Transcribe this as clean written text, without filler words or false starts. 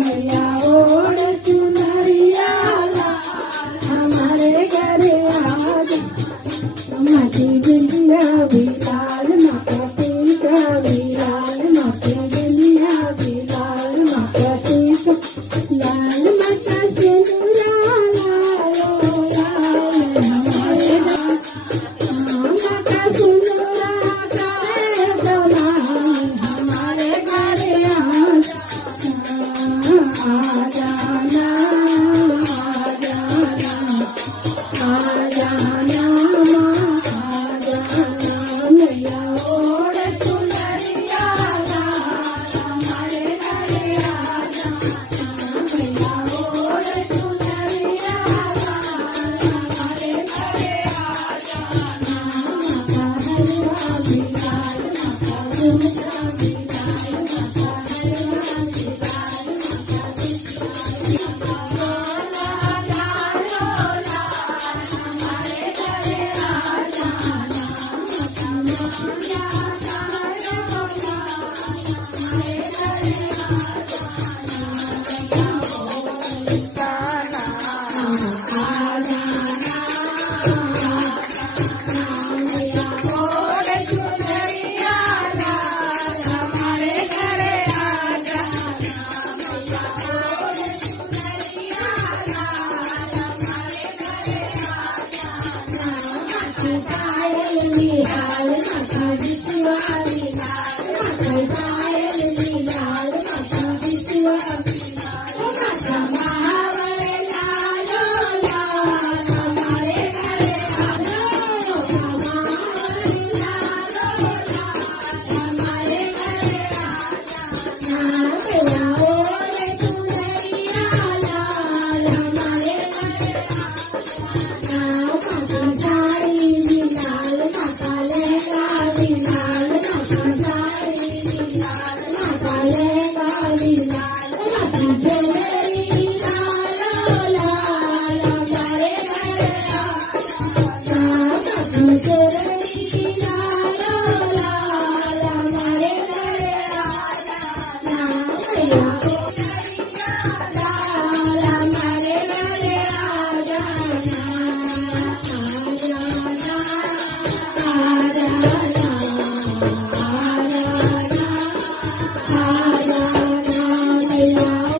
मैया ओढ़ चुनरिया लाल हमारे घरे आजा माटी बिंदिया भी लाल माता टीका भी लाल माटी बिंदिया भी लाल माता टीका लाल माता सिंदूरा लालो लाल हमारे माता सिंदूरा करे दलाल हमारे घरे आजा आजा ना